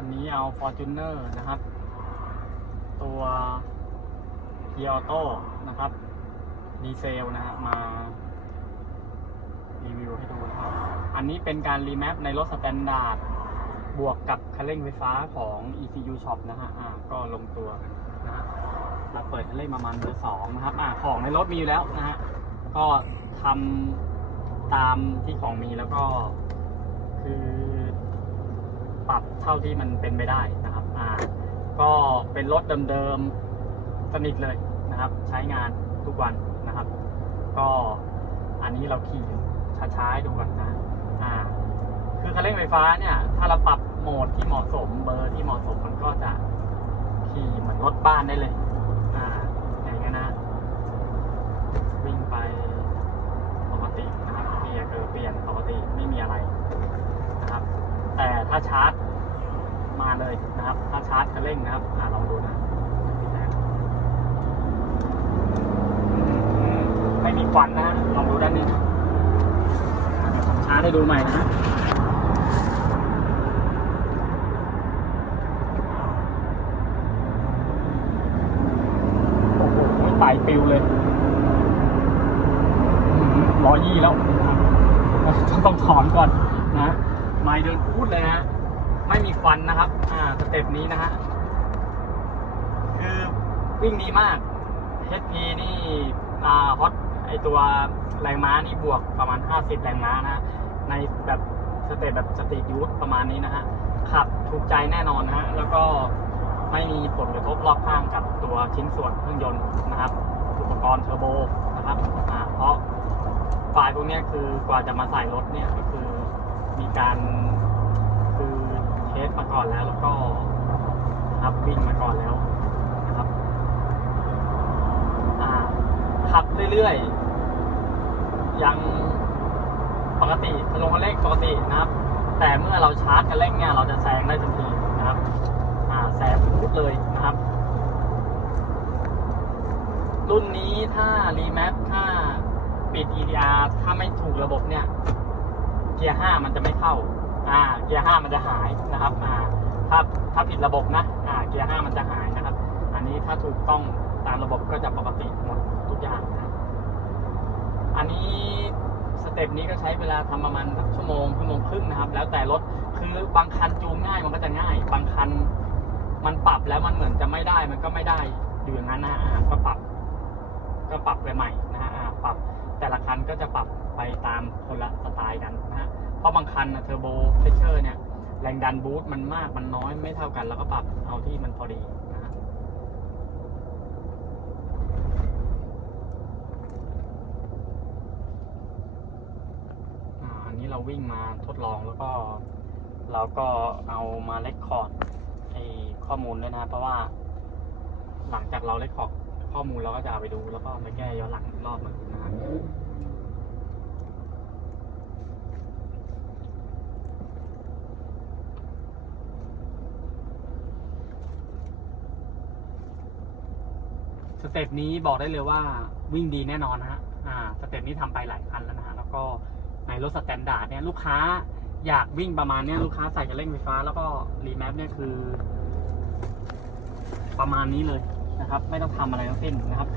อันนี้เอา Fortuner นะครับ ตัวเกียร์โต้นะครับดีเซลนะฮะมา รีวิวให้ดูนะครับ อันนี้เป็นการรีแมปในรถสแตนดาร์ดบวกกับคันเร่งไฟฟ้าของ ECU Shop นะฮะอ่าก็ลงตัวนะฮะเราเปิดคันเร่งประมาณเบอร์สองนะครับอ่าของในรถมีอยู่แล้วนะฮะก็ทำตามที่ของมีแล้วก็คือ ปรับเท่าที่มันเป็นไปได้นะครับอ่าก็เป็นรถเดิมๆสนิทเลยนะครับ ใช้งานทุกวันนะครับ ก็อันนี้เราขี่ช้าๆดูก่อนนะอ่าคือคันเร่งไฟฟ้าเนี่ย ถ้าเราปรับโหมดที่เหมาะสมเบอร์ที่เหมาะสมมันก็จะขี่เหมือนรถบ้านได้เลย อ่า อย่างเงี้นะ วิ่งไปปกตินะครับเกียร์เกอเปลี่ยนปกติไม่มีอะไรนะครับ แต่ถ้า ชาร์จมาเลยนะครับ ถ้าชาร์จคันเร่งนะครับอ่าลองดูนะไม่มีควันนะลองดูด้านนี้ชาร์จให้ดูใหม่นะโอ้โหไม่ไต่ปิวเลยร้อยยี่แล้ว ต้องถอนก่อนนะ ไม่เดินพูดเลยนะ ไม่มีควันนะครับ อ่าสเต็ปนี้นะฮะคือวิ่งดีมาก HP นี่อ่าฮอตไอตัวแรงม้านี่บวกประมาณ 50 แรงม้านะในแบบสเต็ปแบบสตรีทยูทประมาณนี้นะฮะขับถูกใจแน่นอนนะฮะแล้วก็ไม่มีผลกระทบรอบข้างกับตัวชิ้นส่วนเครื่องยนต์นะครับ อุปกรณ์เทอร์โบนะครับอ่าเพราะไฟล์พวกนี้คือกว่าจะมาใส่รถเนี่ยก็คือมีการ สมาก่อนแล้ว แล้วก็นะครับวิ่งมาก่อนแล้วนะครับขับเรื่อยๆ ยังปกติลงคันเร่งปกตินะครับ แต่เมื่อเราชาร์จคันเร่งเนี่ยเราจะแซงได้ทันทีนะครับแซงพุดเลยนะครับ รุ่นนี้ถ้ารีแมปถ้าปิด EDR ถ้าไม่ถูกระบบเนี่ย เกียร์ห้ามันจะไม่เข้า อ่าเกียร์ห้ามันจะหายนะครับอ่าถ้าถ้าผิดระบบนะอ่าเกียร์ห้ามันจะหายนะครับ อันนี้ถ้าถูกต้องตามระบบก็จะปกติหมดทุกอย่างนะอันนี้สเต็ปนี้ก็ใช้เวลาทำประมาณสักชั่วโมงชั่วโมงครึ่งนะครับ แล้วแต่รถคือบางคันจูงง่ายมันก็จะง่าย บางคันมันปรับแล้วมันเหมือนจะไม่ได้มันก็ไม่ได้อยู่อย่างนั้นนะอ่าก็ปรับ ก็ปรับไปใหม่นะฮะปรับแต่ละคันก็จะปรับไปตามคนละสไตล์กันนะฮะ เพราะบางคันนะเทอร์โบเพชเชอร์เนี่ยแรงดันบูสต์มันมากมันน้อยไม่เท่ากันแล้วก็ปรับเอาที่มันพอดีนะฮะอันนี้เราวิ่งมาทดลองแล้วก็เราก็เอามาเลคคอร์ดไอข้อมูลด้วยนะเพราะว่า หลังจากเราเลคคอร์ดข้อมูลเราก็จะเอาไปดูแล้วก็มาแก้ย้อนหลังอีกรอบหนึงนะฮะส เต็ปนี้บอกได้เลยว่าวิ่งดีแน่นอนนะฮะอ่าสเต็ปนี้ทำไปหลายคันแล้วนะฮะแล้วก็ในรถสแตนดาร์ดเนี่ยลูกค้าอยากวิ่งประมาณเนี้ยลูกค้าใส่กระเร่งไฟฟ้า แล้วก็รีแมปเนี่ยคือ ประมาณนี้เลยนะครับ ไม่ต้องทำอะไรทั้งสิ้นนะครับ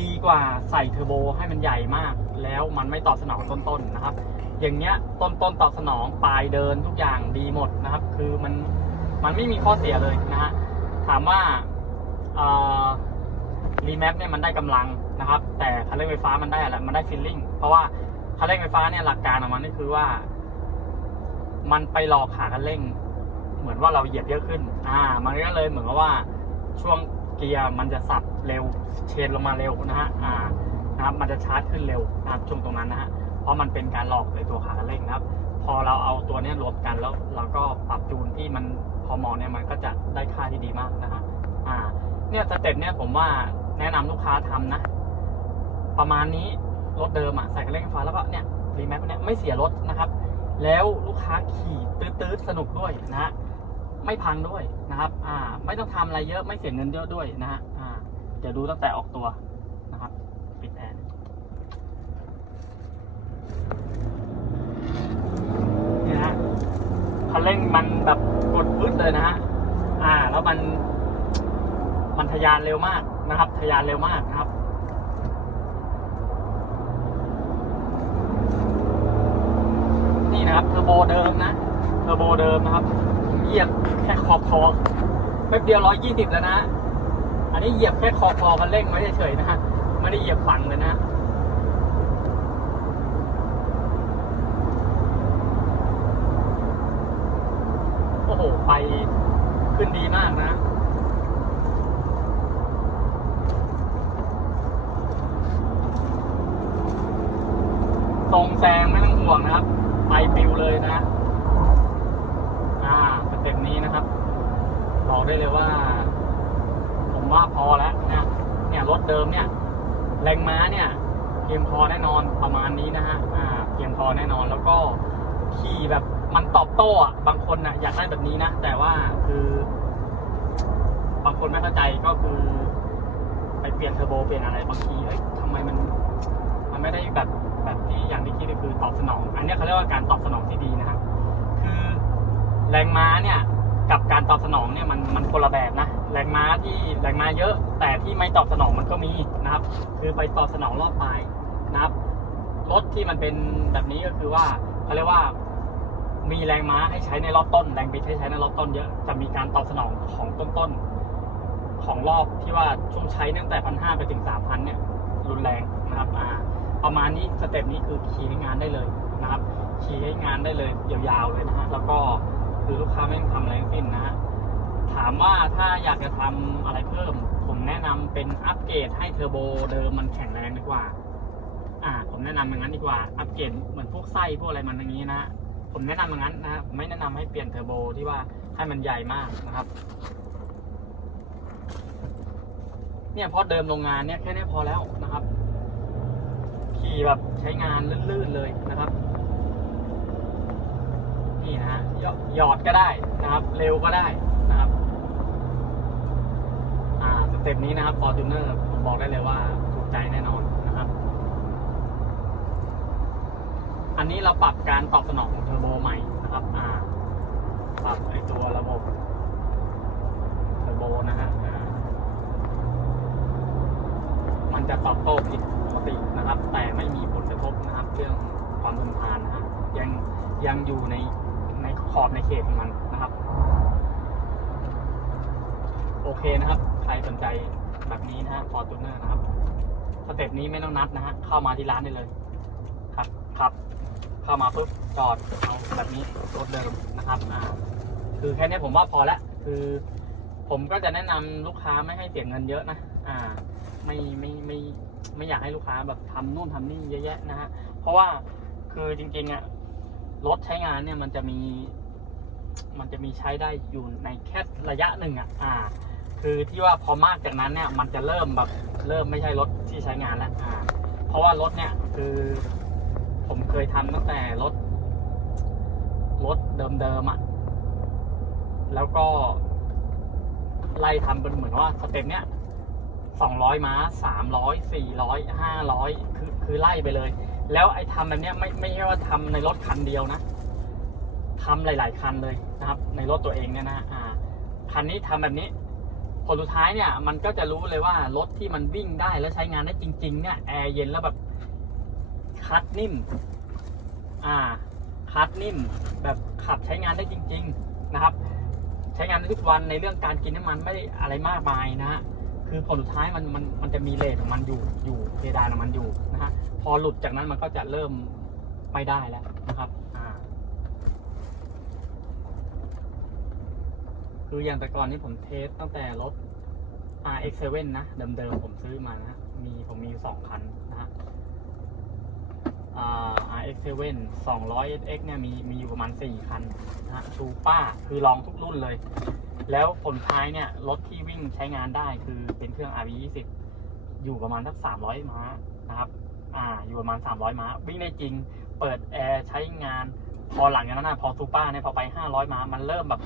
ดีกว่าใส่เทอร์โบให้มันใหญ่มาก แล้วมันไม่ตอบสนองต้นๆนนะครับ อย่างเงี้ยต้นๆตตอบสนองปลายเดินทุกอย่างดีหมดนะครับ คือมันมันไม่มีข้อเสียเลยนะฮะถามว่า รีแมปเนี่ยมันได้กำลังนะครับ แต่คันเร่งไฟฟ้ามันได้อะไรมันได้ฟีลลิ่งเพราะว่าคันเร่งไฟฟ้าเนี่ยหลักการของมันก็คือว่า มันไปหลอกขาคันเร่ง เหมือนว่าเราเหยียบเยอะขึ้น อ่า มันก็เลยเหมือนกับว่าช่วงเกียร์มันจะสับเร็วเชนลงมาเร็วนะฮะอ่านะครับมันจะชาร์จขึ้นเร็วนะครับช่วงตรงนั้นนะฮะเพราะมันเป็นการหลอกในตัวขาคันเร่งนะครับ พอเราเอาตัวนี้รวมกันแล้วเราก็ปรับจูนที่มันพอเหมอเนี่ยมันก็จะได้ค่าที่ดีมากนะฮะอ่าเนี่ยสเต็ปเนี่ยผมว่า แนะนำลูกค้าทำนะ ประมาณนี้รถเดิมอะใส่กระเร่งไฟฟ้าแล้วก็เนี่ยรีแมปเนี่ยไม่เสียรถนะครับ แล้วลูกค้าขี่ตื้อๆสนุกด้วยนะฮะไม่พังด้วยนะครับ อ่า ไม่ต้องทำอะไรเยอะไม่เสียเงินเยอะด้วยนะฮะอ่าเดี๋ยวดูตั้งแต่ออกตัวนะครับปิดแอร์เนี่ยนะฮะคันเร่งมันแบบกดพึดเลยนะฮะอ่า แล้วมันมันทะยานเร็วมาก นะครับ ทะยานเร็วมากนะครับนี่นะครับเทอร์โบเดิมนะเทอร์โบเดิมนะครับเหยียบแค่ขอบคอแป๊บเดียวร้อยยี่สิบแล้วนะอันนี้เหยียบแค่คอคอกันเร่งไว้เฉยนะฮะไม่ได้เหยียบฝังเลยนะโอ้โหไปขึ้นดีมากนะ ตรงแซงไม่ต้องห่วงนะครับไปปิวเลยนะ อ่าสเต็ปนี้นะครับบอกได้เลยว่า ผมว่าพอแล้วนะเนี่ยรถเดิมเนี่ยแรงม้าเนี่ย เพียงพอแน่นอนประมาณนี้นะฮะอ่าเพียงพอแน่นอนแล้วก็ขี่แบบมันตอบโต้อะบางคนน่ะอยากได้แบบนี้นะ แต่ว่าคือ บางคนไม่เข้าใจก็คือ ไปเปลี่ยนเทอร์โบเปลี่ยนอะไรบางทีเอ้ยทำไมมัน มันไม่ได้แบบ แบบที่อย่างที่คิดก็คือตอบสนอง อันนี้เขาเรียกว่าการตอบสนองที่ดีนะฮะคือแรงม้าเนี่ยกับการตอบสนองเนี่ยมันมันคนละแบบนะแรงม้าที่แรงม้าเยอะ แต่ที่ไม่ตอบสนองมันก็มีนะครับ คือไปตอบสนองรอบปลายนะครับรถที่มันเป็นแบบนี้ก็คือว่าเขาเรียกว่ามีแรงม้าให้ใช้ในรอบต้น แรงบิดให้ใช้ในรอบต้นเยอะจะมีการตอบสนองของต้นๆของรอบที่ว่าช่วงใช้ตั้งแต่พันห้าไปถึงสามพันเนี่ย รุนแรงนะครับ อ่า ประมาณนี้สเต็ปนี้คือขี่ให้งานได้เลยนะครับขี่ให้งานได้เลยยาวๆเลยนะฮะแล้วก็คือลูกค้าไม่ต้องทำอะไรทั้งสิ้นนะฮะถามว่าถ้าอยากจะทำอะไรเพิ่ม ผมแนะนำเป็นอัปเกรดให้เทอร์โบเดิมมันแข็งแรงดีกว่า อ่า ผมแนะนำอย่างนั้นดีกว่า อัปเกรดเหมือนพวกไส้พวกอะไรมันอย่างนี้นะ ผมแนะนำอย่างนั้นนะผมไม่แนะนำให้เปลี่ยนเทอร์โบที่ว่าให้มันใหญ่มากนะครับ เนี่ยพอเดิมโรงงานเนี่ยแค่นี้พอแล้วนะครับ ขี่แบบใช้งานลื่นๆเลยนะครับ นี่นะฮะหยอดก็ได้นะครับ เร็วก็ได้นะครับ อ่าสเต็ปนี้นะครับ Fortuner ผมบอกได้เลยว่าถูกใจแน่นอนนะครับ อันนี้เราปรับการตอบสนองของเทอร์โบใหม่นะครับ อ่า ปรับไอตัวระบบเทอร์โบนะฮะมันจะตอบโต้ผิด ตินะครับ แต่ไม่มีผลกระทบนะครับ เรื่องความทนทานนะฮะยังยังอยู่ในในขอบในเขตของมันนะครับ โอเคนะครับ ใครสนใจแบบนี้นะฮะ Fortuner นะครับสเต็ปนี้ไม่ต้องนัดนะฮะเข้ามาที่ร้านได้เลยครับครับ เข้ามาปุ๊บจอดเอาแบบนี้รถเดิมนะครับอ่าคือแค่นี้ผมว่าพอละคือผมก็จะแนะนำลูกค้าไม่ให้เสียเงินเยอะนะ อ่า ไม่ไม่ไม่ไม่ ไม่อยากให้ลูกค้าแบบทำนู่นทำนี่เยอะแยะนะฮะ เพราะว่าคือจริงๆอะรถใช้งานเนี่ยมันจะมี มันจะมีใช้ได้อยู่ในแค่ระยะหนึ่งอะอ่า คือที่ว่าพอมากจากนั้นเนี่ย มันจะเริ่มแบบเริ่มไม่ใช่รถที่ใช้งานแล้วอ่า เพราะว่ารถเนี่ยคือ ผมเคยทำตั้งแต่รถ รถเดิมๆอะแล้วก็ไล่ทำเป็นเหมือนว่าสเต็ปเนี้ย สองร้อยม้าสามร้อยสี่ร้อยห้าร้อยคือคือไล่ไปเลย แล้วไอ้ทำแบบเนี้ยไม่ไม่ใช่ว่าทำในรถคันเดียวนะทำหลาย ๆ คันเลยนะครับ ในรถตัวเองเนี่ยนะอ่าคันนี้ทำแบบนี้ผลสุดท้ายเนี่ยมันก็จะรู้เลยว่ารถที่มันวิ่งได้และใช้งานได้จริง ๆ เนี่ยแอร์เย็นแล้วแบบคัดนิ่ม อ่า คัดนิ่ม แบบขับใช้งานได้จริง ๆ นะครับ ใช้งานได้ทุกวันในเรื่องการกินน้ำมันไม่ได้อะไรมากมายนะฮะ คือผลสุดท้ายมันมันมันจะมีเลทของมันอยู่อยู่เพดานของมันอยู่นะฮะพอหลุดจากนั้นมันก็จะเริ่มไม่ได้แล้วนะครับอ่าคืออย่างแต่ก่อนนี่ผมเทสตั้งแต่รถ RX7 นะเดิมๆผมซื้อมานะมีผมมีสองคันนะฮะอ่า RX7 200 SX เนี่ยมีมีอยู่ประมาณ 4 คันนะฮะชูป้าคือลองทุกรุ่นเลย แล้วผลท้ายเนี่ยรถที่วิ่งใช้งานได้คือเป็นเครื่อง RB20 อยู่ประมาณสัก300 ม้านะครับ อ่า อยู่ประมาณ 300 ม้า วิ่งได้จริง เปิดแอร์ใช้งาน พอหลังจากนั้นนะพอซูเปอร์เนี่ยพอไป 500 ม้า มันเริ่มแบบ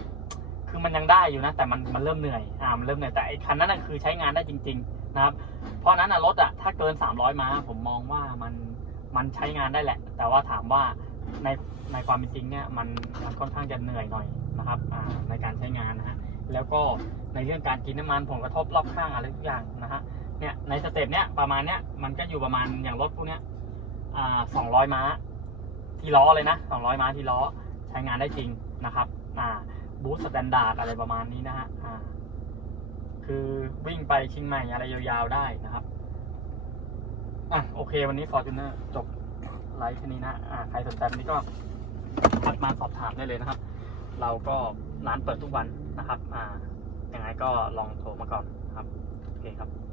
คือมันยังได้อยู่นะ แต่มันมันเริ่มเหนื่อย อ่า มันเริ่มเหนื่อย แต่ไอ้คันนั้นนะคือใช้งานได้จริง ๆ นะครับ เพราะนั้นนะรถอะถ้าเกิน 300 ม้า ผมมองว่ามัน มันใช้งานได้แหละ แต่ว่าถามว่าในในความเป็นจริงเนี่ยมันมันค่อนข้างจะเหนื่อยหน่อย นะครับในการใช้งานนะฮะแล้วก็ในเรื่องการกินน้ำมันผลกระทบรอบข้างอะไรทุกอย่างนะฮะเนี่ยในสเต็ปเนี้ยประมาณเนี้ยมันก็อยู่ประมาณอย่างรถพวกเนี้ยสองร้อยม้าที่ล้อเลยนะสองร้อยม้าที่ล้อใช้งานได้จริงนะครับบูสต์สแตนดาร์ดอะไรประมาณนี้นะฮะคือวิ่งไปชิงใหม่อะไรยาวๆได้นะครับอะโอเค วันนี้ Fortuner จบไลฟ์แค่นี้นะอ่าใครสนใจวันนี้ก็ทักมาสอบถามได้เลยนะครับ เราก็ร้านเปิดทุกวันนะครับ อ่ายังไงก็ลองโทรมาก่อนครับ โอเคครับ